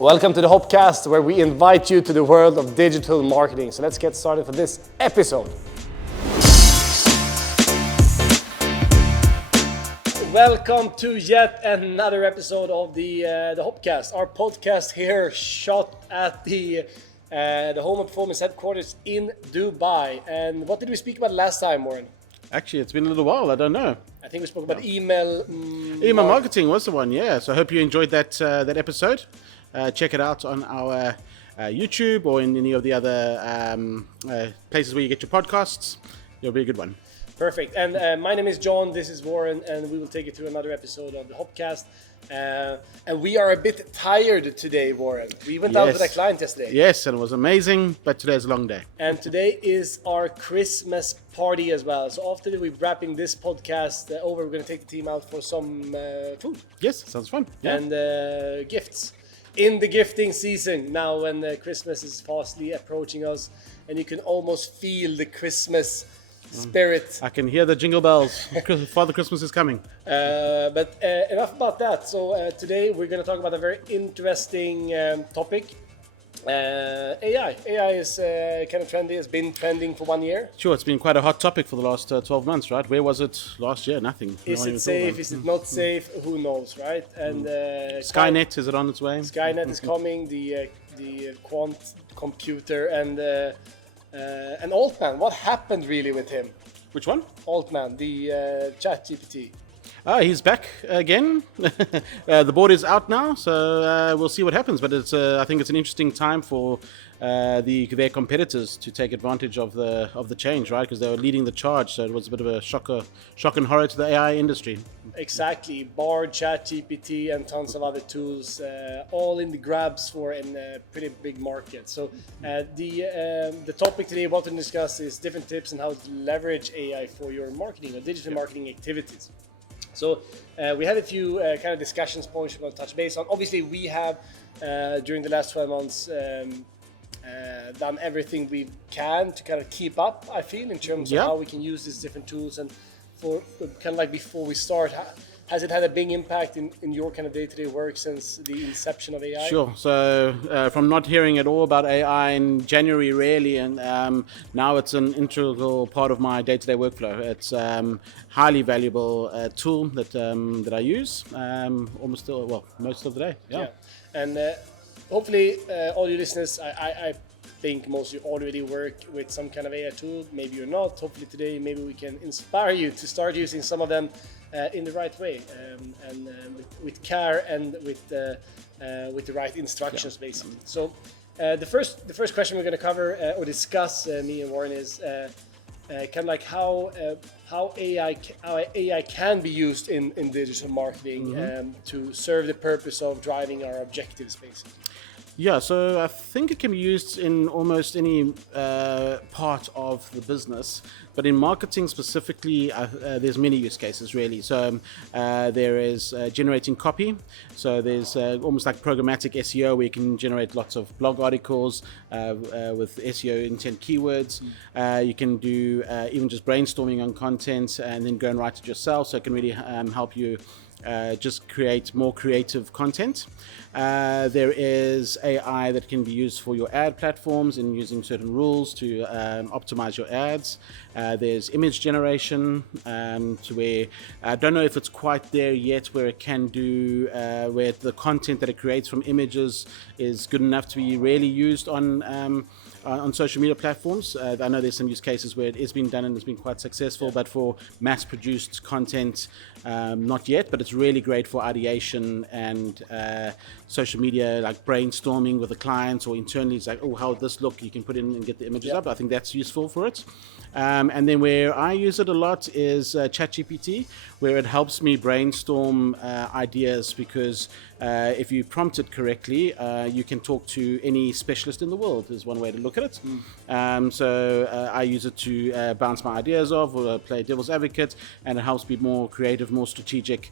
Welcome to the HOPCAST, where we invite you to the world of digital marketing. So let's get started for this episode. Welcome to yet another episode of the HOPCAST, our podcast here shot at the Home of Performance headquarters in Dubai. And what did we speak about last time, Warren? Actually, it's been a little while. I don't know. I think we spoke about email. Email marketing was the one, yeah. So I hope you enjoyed that episode. Check it out on our YouTube or in any of the other places where you get your podcasts. It'll be a good one. Perfect. And my name is John. This is Warren, and we will take you through another episode of the HOPCAST. And we are a bit tired today, Warren. We went out with a client yesterday. Yes, and it was amazing, but today's a long day. And today is our Christmas party as well. So after we're wrapping this podcast over, we're going to take the team out for some food. Yes, sounds fun. Yeah. And gifts. In the gifting season, now when Christmas is fastly approaching us, and you can almost feel the Christmas spirit. I can hear the jingle bells. Father Christmas is coming. But enough about that. So today we're going to talk about a very interesting topic. AI. AI is kind of trendy. It's been trending for 1 year. Sure, it's been quite a hot topic for the last 12 months, right? Where was it last year? Nothing. Is it safe? Is it not safe? Who knows, right? And Skynet, is it on its way? Skynet is coming. The quant computer and Altman. What happened really with him? Which one? Altman, the ChatGPT. He's back again. The board is out now, so we'll see what happens. But it's I think it's an interesting time for their competitors to take advantage of the change, right? Because they were leading the charge, so it was a bit of a shock and horror to the AI industry. Exactly, Bard, ChatGPT, and tons of other tools, all in the grabs for a pretty big market. So the topic today we're about to discuss is different tips on how to leverage AI for your marketing or digital marketing activities. So we had a few kind of discussions points we're going to touch base on. Obviously, we have during the last 12 months done everything we can to kind of keep up, I feel, in terms of how we can use these different tools. And for kind of like before we start, has it had a big impact in your kind of day-to-day work since the inception of AI? Sure. So from not hearing at all about AI in January, really, and now it's an integral part of my day-to-day workflow. It's highly valuable tool that I use most of the day. Yeah. And hopefully, all you listeners, I think most of you already work with some kind of AI tool. Maybe you're not. Hopefully today, maybe we can inspire you to start using some of them in the right way and with care and with the right instructions, basically. So the first question we're going to cover or discuss, me and Warren, is kind of like how AI can be used in digital marketing to serve the purpose of driving our objectives, basically. Yeah, so I think it can be used in almost any part of the business, but in marketing specifically, there's many use cases really. So there is generating copy. So there's almost like programmatic SEO, where you can generate lots of blog articles with SEO intent keywords. You can do even just brainstorming on content and then go and write it yourself. So it can really help you just create more creative content. There is AI that can be used for your ad platforms and using certain rules to optimize your ads. There's image generation to where I don't know if it's quite there yet, where it can do where the content that it creates from images is good enough to be really used on social media platforms. I know there's some use cases where it has been done and it's been quite successful, but for mass-produced content, not yet. But it's really great for ideation and social media, like brainstorming with the clients or internally. It's like, oh, how would this look? You can put in and get the images up. I think that's useful for it. And then where I use it a lot is ChatGPT, where it helps me brainstorm ideas, because if you prompt it correctly, you can talk to any specialist in the world, is one way to look at it. So I use it to bounce my ideas off or play devil's advocate, and it helps me more creative, more strategic,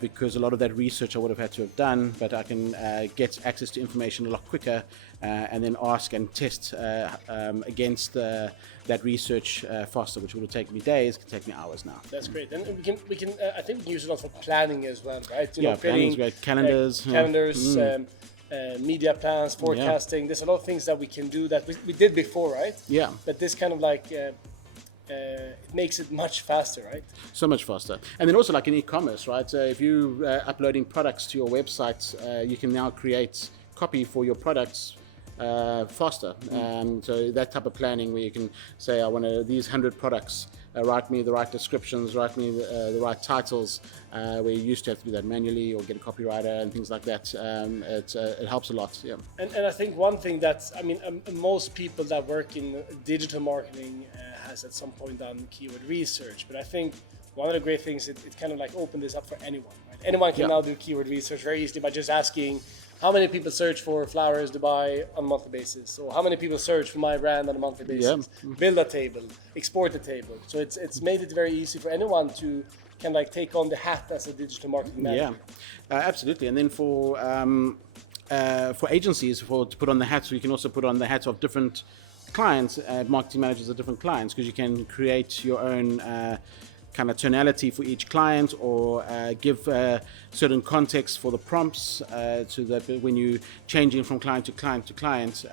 because a lot of that research I would have had to have done, but I can get access to information a lot quicker and then ask and test against that research faster, which would have taken me days, can take me hours now. That's great. And we can I think we can use it a lot for planning as well, right? Planning is great. Calendars. media plans, forecasting. There's a lot of things that we can do that we did before, right? Yeah. But this kind of like it makes it much faster, right? So much faster. And then also like in e-commerce, right? So if you uploading products to your website, you can now create copy for your products faster. So that type of planning where you can say, I want these 100 products, write me the right descriptions, write me the right titles, where you used to have to do that manually or get a copywriter and things like that. It helps a lot. Yeah. And I think one thing that's, I mean, most people that work in digital marketing has at some point done keyword research, but I think one of the great things, it kind of like opened this up for anyone, right? Anyone can now do keyword research very easily by just asking, how many people search for flowers Dubai on a monthly basis? Or how many people search for my brand on a monthly basis? Build a table, export the table. So it's made it very easy for anyone to kind of like take on the hat as a digital marketing manager. Yeah, absolutely. And then for agencies, to put on the hats, you can also put on the hats of different clients, marketing managers of different clients, because you can create your own kind of tonality for each client, or give certain context for the prompts, so that when you're changing from client to client to client,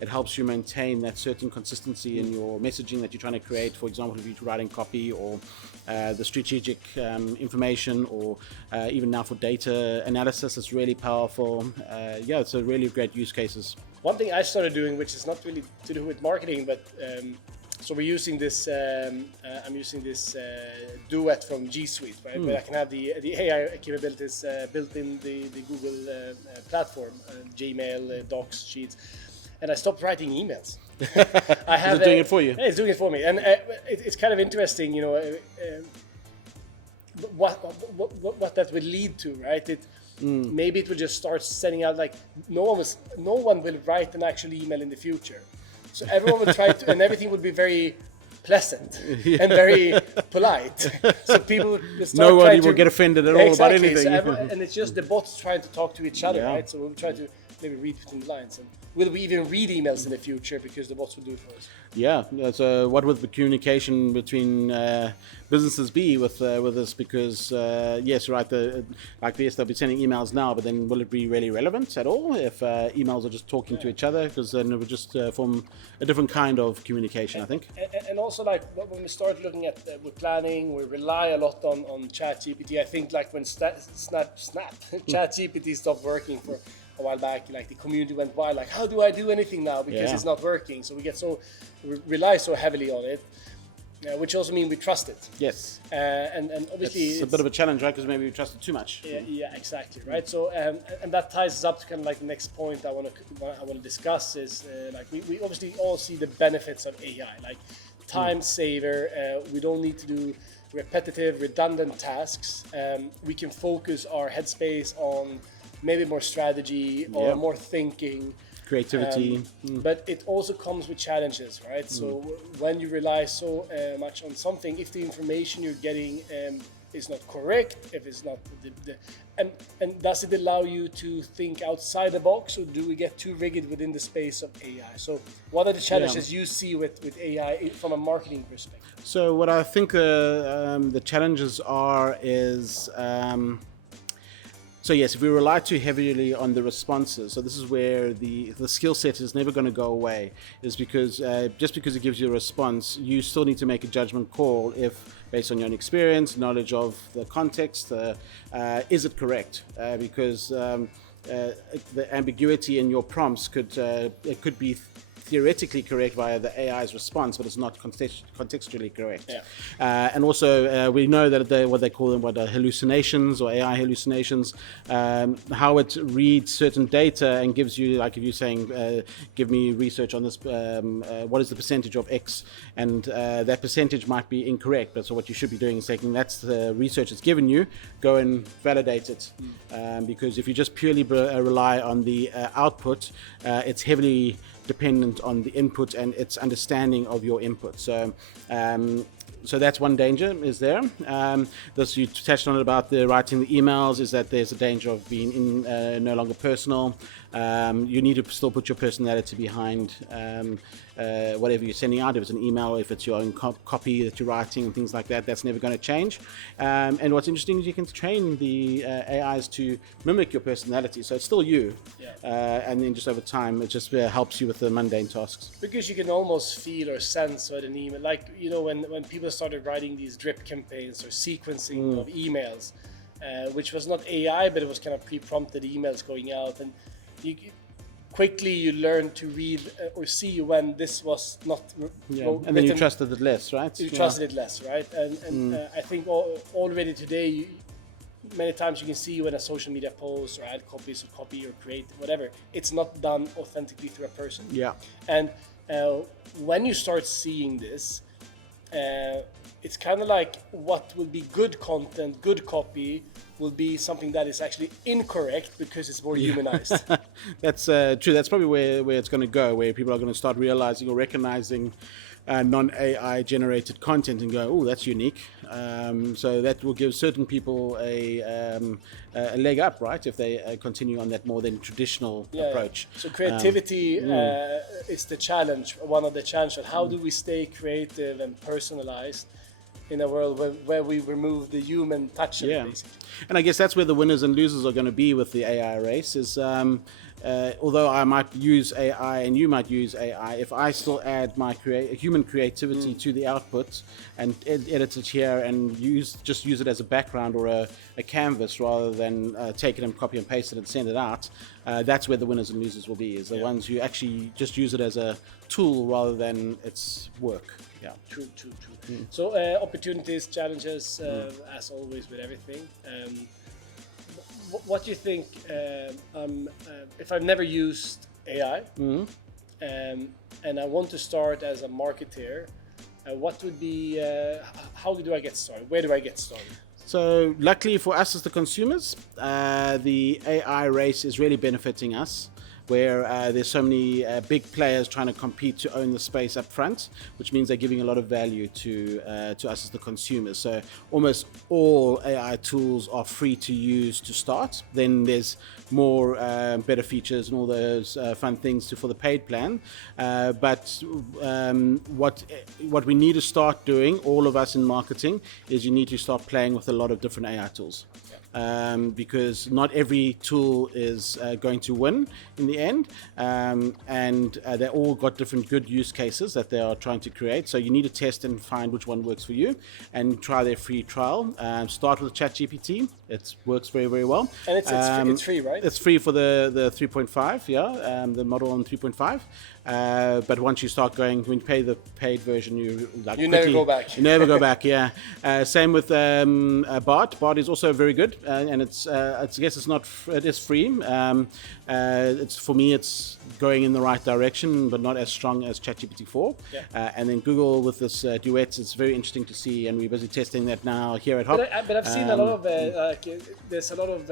it helps you maintain that certain consistency in your messaging that you're trying to create. For example, if you're writing copy or the strategic information, or even now for data analysis, it's really powerful. It's a really great use cases. One thing I started doing, which is not really to do with marketing, but so we're using this. I'm using this Duet from G Suite, right? Where I can have the AI capabilities built in the Google platform, Gmail, Docs, Sheets, and I stopped writing emails. I have Is it doing it for you? Yeah, it's doing it for me, and it's kind of interesting, you know, what that will lead to, right? Maybe it will just start sending out like no one will write an actual email in the future. So everyone will try to, and everything would be very pleasant and very polite. So people will start Nobody will get offended at all about anything. So and it's just the bots trying to talk to each other, right? So we'll try to maybe read between the lines. And will we even read emails in the future because the bots will do it for us? Yeah. So what would the communication between businesses be with this? Because yes, right. They'll be sending emails now, but then will it be really relevant at all if emails are just talking to each other? Because then it would just form a different kind of communication, I think. And also, like when we start looking at with planning, we rely a lot on ChatGPT. I think like when ChatGPT stopped working for a while back, like the community went wild, like how do I do anything now because it's not working? So we rely so heavily on it, which also means we trust it. Yes. And obviously it's a bit of a challenge, right? Because maybe we trust it too much. Yeah, exactly, right. So and that ties us up to kind of like the next point I want to discuss is like we obviously all see the benefits of AI, like time saver. We don't need to do repetitive, redundant tasks. We can focus our headspace on maybe more strategy or more thinking, creativity. But it also comes with challenges, right? So when you rely so much on something, if the information you're getting is not correct, if it's not and does it allow you to think outside the box, or do we get too rigid within the space of AI? So what are the challenges you see with AI from a marketing perspective? So what I think the challenges is so yes, if we rely too heavily on the responses, so this is where the skill set is never going to go away, is because just because it gives you a response, you still need to make a judgment call if, based on your own experience, knowledge of the context, is it correct? Because the ambiguity in your prompts could be theoretically correct via the AI's response, but it's not contextually correct. And also, we know that what they call them, hallucinations or AI hallucinations, how it reads certain data and gives you, like if you're saying, give me research on this, what is the percentage of X, and that percentage might be incorrect. But so what you should be doing is taking that's the research it's given you, go and validate it. Because if you just purely rely on the output, it's heavily dependent on the input and its understanding of your input. So So that's one danger is there. This you touched on it about the writing the emails, is that there's a danger of being no longer personal. You need to still put your personality behind whatever you're sending out. If it's an email, if it's your own copy that you're writing and things like that, that's never going to change. And what's interesting is you can train the AIs to mimic your personality. So it's still you. And then just over time, it just helps you with the mundane tasks. Because you can almost feel or sense what an email, like, you know, when people started writing these drip campaigns or sequencing of emails, which was not AI, but it was kind of pre-prompted emails going out, and you learn to read or see when this was not and then you trusted it less, right? You trusted it less, right? And I think already today, many times you can see when a social media post or ad copies or copy or create whatever, it's not done authentically through a person. And when you start seeing this, it's kind of like what will be good content, good copy, will be something that is actually incorrect because it's more humanized. That's true. That's probably where it's going to go, where people are going to start realizing or recognizing non-AI generated content and go, oh, that's unique. So that will give certain people a leg up, right, if they continue on that more than traditional approach. So creativity is the challenge, one of the challenges. How do we stay creative and personalized in a world where we remove the human touch of it, basically? And I guess that's where the winners and losers are going to be with the AI race is although I might use AI and you might use AI, if I still add my human creativity to the output and edit it here and just use it as a background or a canvas rather than take it and copy and paste it and send it out, that's where the winners and losers will be, is the ones who actually just use it as a tool rather than its work. True. So opportunities, challenges, as always with everything. What do you think, if I've never used AI and I want to start as a marketer, what would be, how do I get started? Where do I get started? So luckily for us as the consumers, the AI race is really benefiting us, where there's so many big players trying to compete to own the space up front, which means they're giving a lot of value to us as the consumers. So almost all AI tools are free to use to start. Then there's more better features and all those fun things for the paid plan. But what we need to start doing, all of us in marketing, is you need to start playing with a lot of different AI tools. Because not every tool is going to win in the end, and they all got different good use cases that they are trying to create. So you need to test and find which one works for you and try their free trial. Start with ChatGPT. It works very, very well. And it's free, right? It's free for the 3.5, the model on 3.5. But once you start going, when you pay the paid version, you never go back. You never go back. Same with Bart. Bart is also very good, and it is free. For me, it's going in the right direction, but not as strong as ChatGPT 4. And then Google with this duets, it's very interesting to see, and we're busy testing that now here at Hop. But I've seen a lot of there's a lot of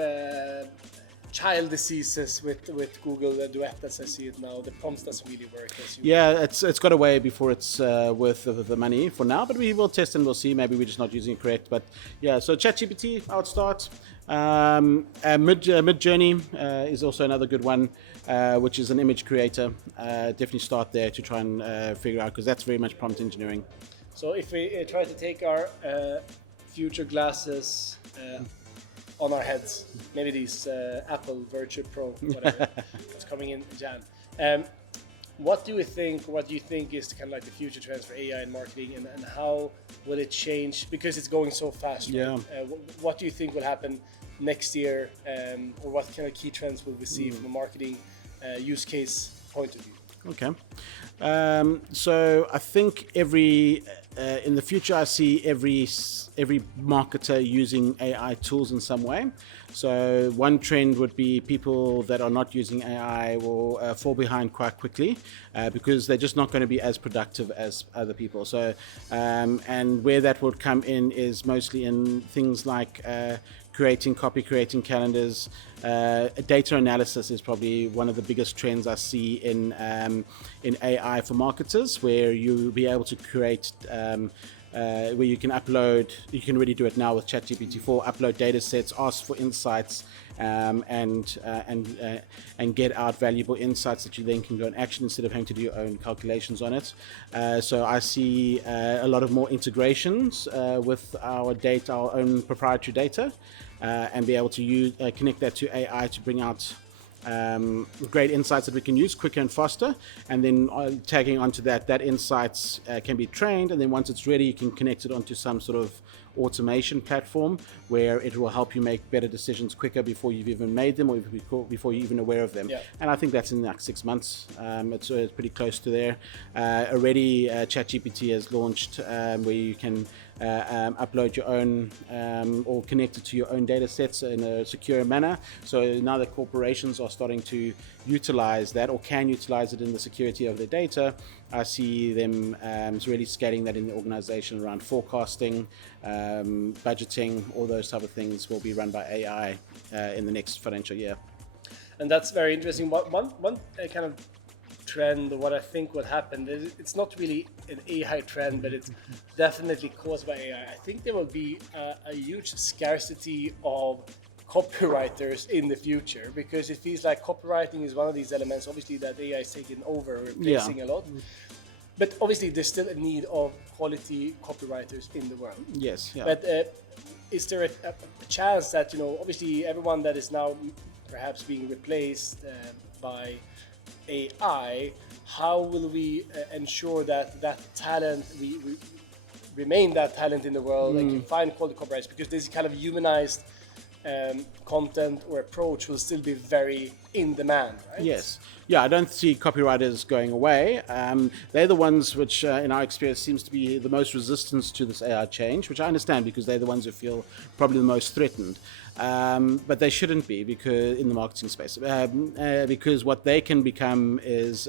child diseases with Google Duet as I see it now. The prompts doesn't really work. It's got away before it's worth the money for now, but we will test and we'll see. Maybe we're just not using it correct. But so ChatGPT, I would start. Midjourney is also another good one, which is an image creator. Definitely start there to try and figure out, because that's very much prompt engineering. So if we try to take our future glasses on our heads, maybe these Apple Virtual Pro, whatever, it's coming in Jan. What do you think is kind of like the future trends for AI in marketing, and how will it change, because it's going so fast? Right? What do you think will happen next year, or what kind of key trends will we see from a marketing use case point of view? Okay, so I think in the future I see every marketer using AI tools in some way. So one trend would be people that are not using AI will fall behind quite quickly because they're just not going to be as productive as other people. So and where that would come in is mostly in things like creating copy, creating calendars. Data analysis is probably one of the biggest trends I see in AI for marketers, where you'll be able to create where you can upload. You can really do it now with ChatGPT-4. Upload data sets, ask for insights, and get out valuable insights that you then can go and action instead of having to do your own calculations on it. So I see a lot of more integrations with our data, our own proprietary data, and be able to connect that to AI to bring out great insights that we can use quicker and faster, and then tagging onto that insights can be trained, and then once it's ready you can connect it onto some sort of automation platform where it will help you make better decisions quicker before you've even made them or before you're even aware of them. Yeah. And I think that's in like 6 months. It's pretty close to there. Already ChatGPT has launched where you can upload your own or connect it to your own data sets in a secure manner. So now that corporations are starting to utilize that or can utilize it in the security of their data, I see them really scaling that in the organization around forecasting, budgeting, all those type of things will be run by AI in the next financial year. And that's very interesting. One kind of trend, what I think would happen, it's not really an AI trend, but it's definitely caused by AI. I think there will be a huge scarcity of copywriters in the future, because it feels like copywriting is one of these elements, obviously, that AI is taking over, replacing a lot. But obviously there's still a need of quality copywriters in the world. Yes. Yeah. But is there a chance that, obviously everyone that is now perhaps being replaced by AI, how will we ensure that talent, we remain that talent in the world and can find quality copywriters? Because this kind of humanized content or approach will still be very in demand, right? Yes. Yeah, I don't see copywriters going away. They're the ones which, in our experience, seems to be the most resistance to this AI change, which I understand because they're the ones who feel probably the most threatened. But they shouldn't be, because in the marketing space, because what they can become is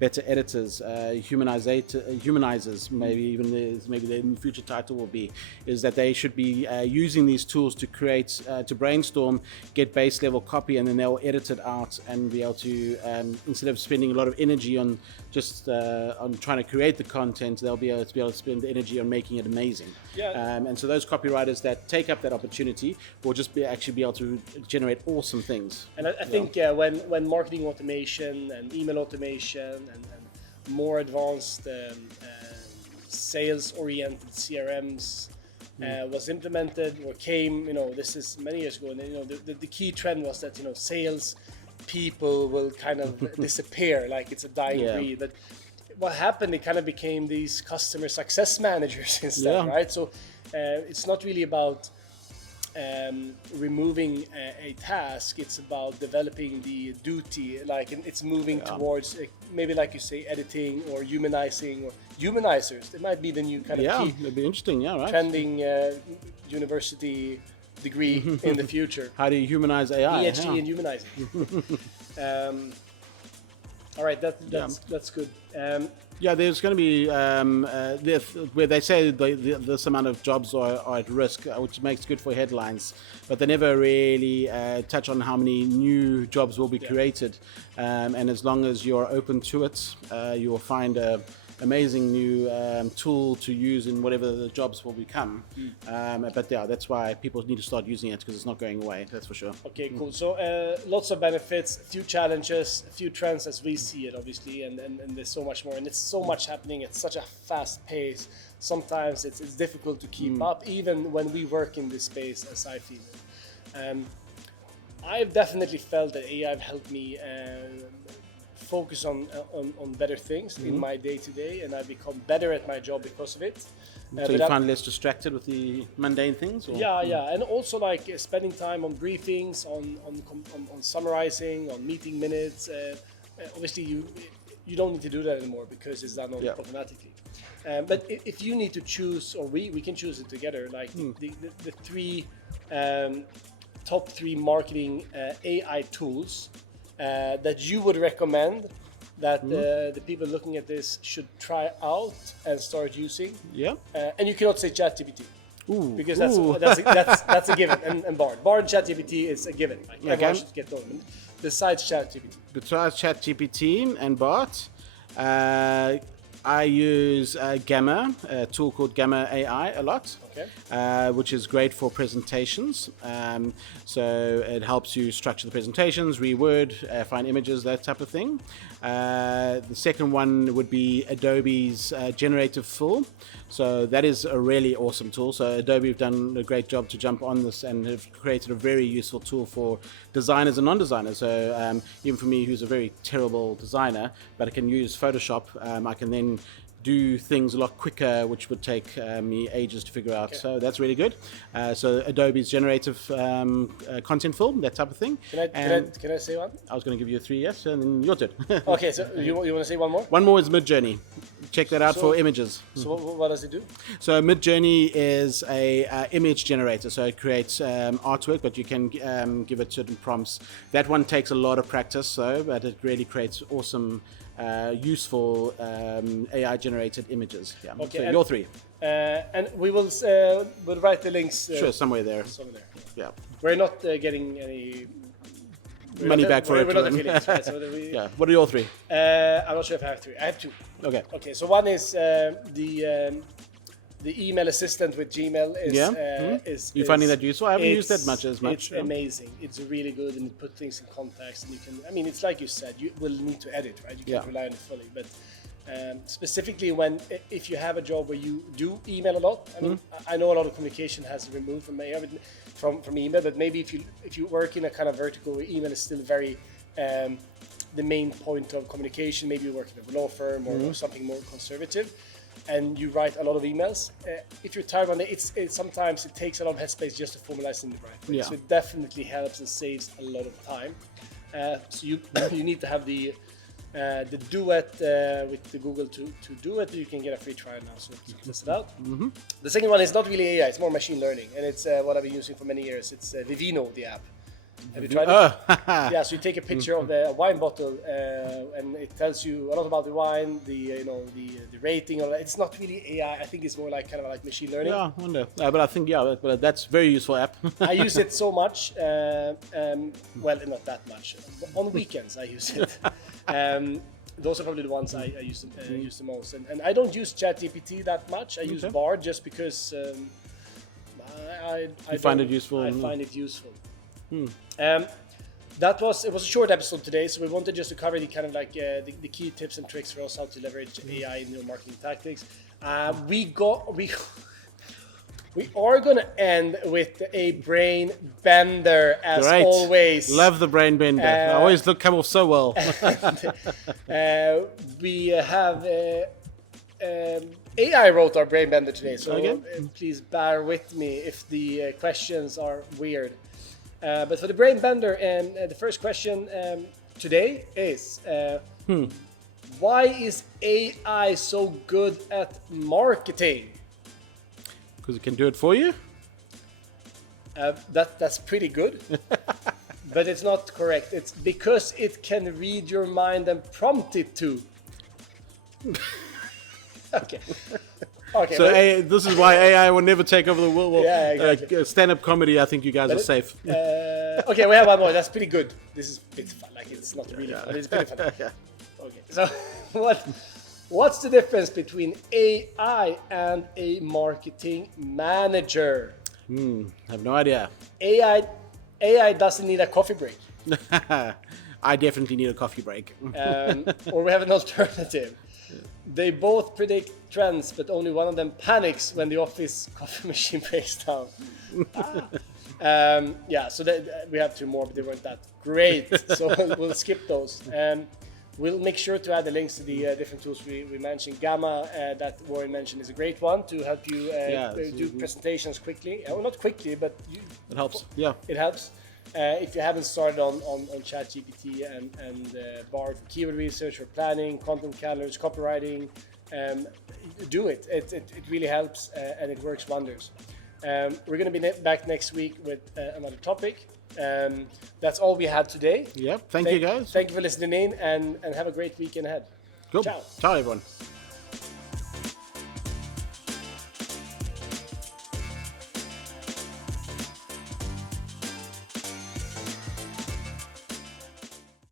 better editors, humanizers. Maybe the future title will be is that they should be using these tools to create, to brainstorm, get base level copy, and then they'll edit it out and be able to, instead of spending a lot of energy on just on trying to create the content, they'll be able to spend the energy on making it amazing. Yeah. And so those copywriters that take up that opportunity will just actually be able to generate awesome things. And I think when marketing automation and email automation and more advanced sales-oriented CRMs was implemented or came, this is many years ago, and the key trend was that sales people will kind of disappear, like it's a dying breed. But what happened, it kind of became these customer success managers instead, right? So it's not really about removing a task, it's about developing the duty, like it's moving towards maybe, like you say, editing or humanizing or humanizers. It might be the new kind of key, it'd be interesting, right? trending university degree in the future. How do you humanize AI? PhD in humanizing. All right, that's good. There's going to be where they say this amount of jobs are at risk, which makes good for headlines, but they never really touch on how many new jobs will be created. And as long as you're open to it, you will find a amazing new tool to use in whatever the jobs will become. But that's why people need to start using it, because it's not going away, that's for sure. Okay, cool. So lots of benefits, a few challenges, a few trends as we see it, obviously, and there's so much more, and it's so much happening at such a fast pace. Sometimes it's difficult to keep up, even when we work in this space, as I feel it. I've definitely felt that AI have helped me focus on better things in my day-to-day, and I've become better at my job because of it. So you find less distracted with the mundane things? Or? Yeah, and also like spending time on briefings, on summarizing, on meeting minutes. Obviously, you don't need to do that anymore because it's done automatically. But if you need to choose, or we can choose it together, like the three top three marketing AI tools that you would recommend that the people looking at this should try out and start using. Yeah. And you cannot say ChatGPT. Because that's a given. And Bard and ChatGPT is a given. Like everyone should get on. Besides ChatGPT. Besides ChatGPT and Bard, I use Gamma, a tool called Gamma AI a lot, which is great for presentations. So it helps you structure the presentations, reword, find images, that type of thing. The second one would be Adobe's Generative Fill. So that is a really awesome tool. So Adobe have done a great job to jump on this and have created a very useful tool for designers and non-designers. So even for me, who's a very terrible designer, but I can use Photoshop, I can then do things a lot quicker, which would take me ages to figure out. So that's really good. So Adobe's generative content fill, that type of thing. Can I say one? I was going to give you a 3 yes, and then your turn. Okay, so you want to say one more? One more is Midjourney. Check that out for images. So what does it do? So Midjourney is a image generator. So it creates artwork, but you can give it certain prompts. That one takes a lot of practice, but it really creates awesome, useful AI-generated images. Yeah. Okay, so your 3. And we'll write the links. Sure, somewhere there. Yeah. We're not getting any money back for it. We're not affiliates, right? So yeah. What are your 3? I'm not sure if I have 3. I have 2. Okay. Okay. So one is the email assistant with Gmail is you finding that useful? I haven't used that much. It's amazing. It's really good, and it puts things in context. And you can, I mean, it's like you said, you will need to edit, right? You can't rely on it fully. But specifically if you have a job where you do email a lot, I mean, I know a lot of communication has removed from email, but maybe if you work in a kind of vertical where email is still very the main point of communication, maybe you work in a law firm or something more conservative, and you write a lot of emails. If you're tired on it, sometimes it takes a lot of headspace just to formalize in the right way. So it definitely helps and saves a lot of time. So you need to have the Duet with the Google to do it. You can get a free trial now, so you can test it out. The second one is not really AI; it's more machine learning, and it's what I've been using for many years. It's Vivino, the app. Have you tried it? Yeah, so you take a picture of a wine bottle, and it tells you a lot about the wine, the rating. It's not really AI. I think it's more like kind of like machine learning. Yeah, I wonder. But I think but that's a very useful app. I use it so much. Well, not that much. On weekends, I use it. Those are probably the ones I use the most. And I don't use ChatGPT that much. I use Bard just because I find it useful. I find it useful. It was a short episode today, so we wanted just to cover the kind of like the key tips and tricks for us how to leverage AI in your marketing tactics. We are going to end with a brain bender as always. Love the brain bender. I always come off so well. We have AI wrote our brain bender today, so please bear with me if the questions are weird. But for the brain bender, the first question today is why is AI so good at marketing? Because it can do it for you? That's pretty good. But it's not correct. It's because it can read your mind and prompt it to. Okay. So this is why AI will never take over the world. Yeah, exactly. Stand-up comedy, I think you guys are safe. Okay, we have one more. That's pretty good. This is a bit fun. Like, it's not really fun, but it's pretty fun. Okay. So what's the difference between AI and a marketing manager? I have no idea. AI doesn't need a coffee break. I definitely need a coffee break. Or we have an alternative. They both predict trends, but only one of them panics when the office coffee machine breaks down. So we have 2 more, but they weren't that great. So we'll skip those. We'll make sure to add the links to the different tools we mentioned. Gamma, that Warren mentioned, is a great one to help you do presentations quickly. Well, not quickly, but it helps. Yeah, it helps. If you haven't started on ChatGPT and Bard for keyword research or planning, content calendars, copywriting, do it. It really helps and it works wonders. We're going to be back next week with another topic. That's all we had today. Yep. Thank you, guys. Thank you for listening in and have a great weekend ahead. Cool. Ciao. Ciao, everyone.